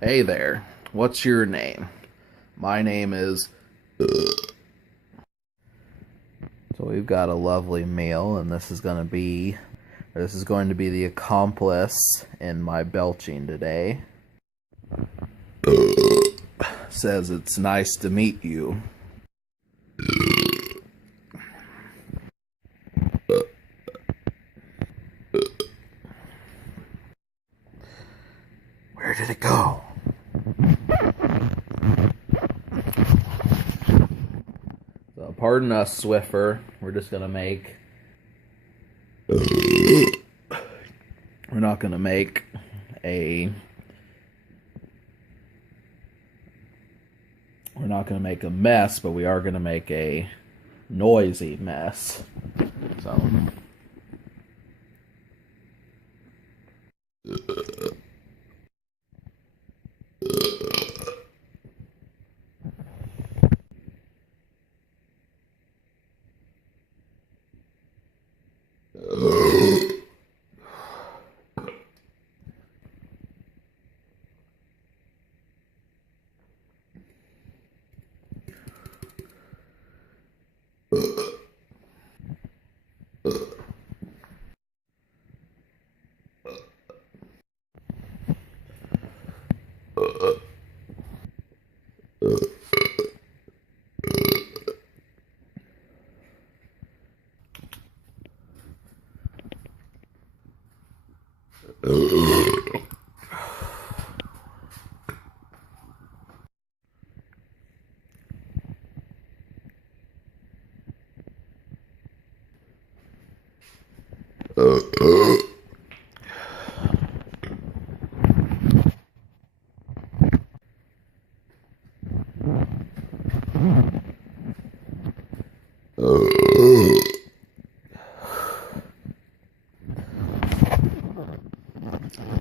Hey there, what's your name? My name is. So we've got a lovely meal, and this is going to be the accomplice in my belching today. Says it's nice to meet you. Where did it go? So pardon us, Swiffer. We're just gonna make. We're not gonna make a. We're not gonna make a mess, but we are gonna make a noisy mess. So.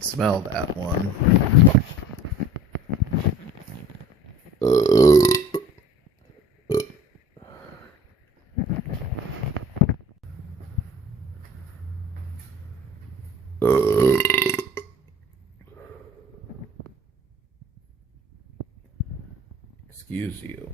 Smell that one. Excuse you.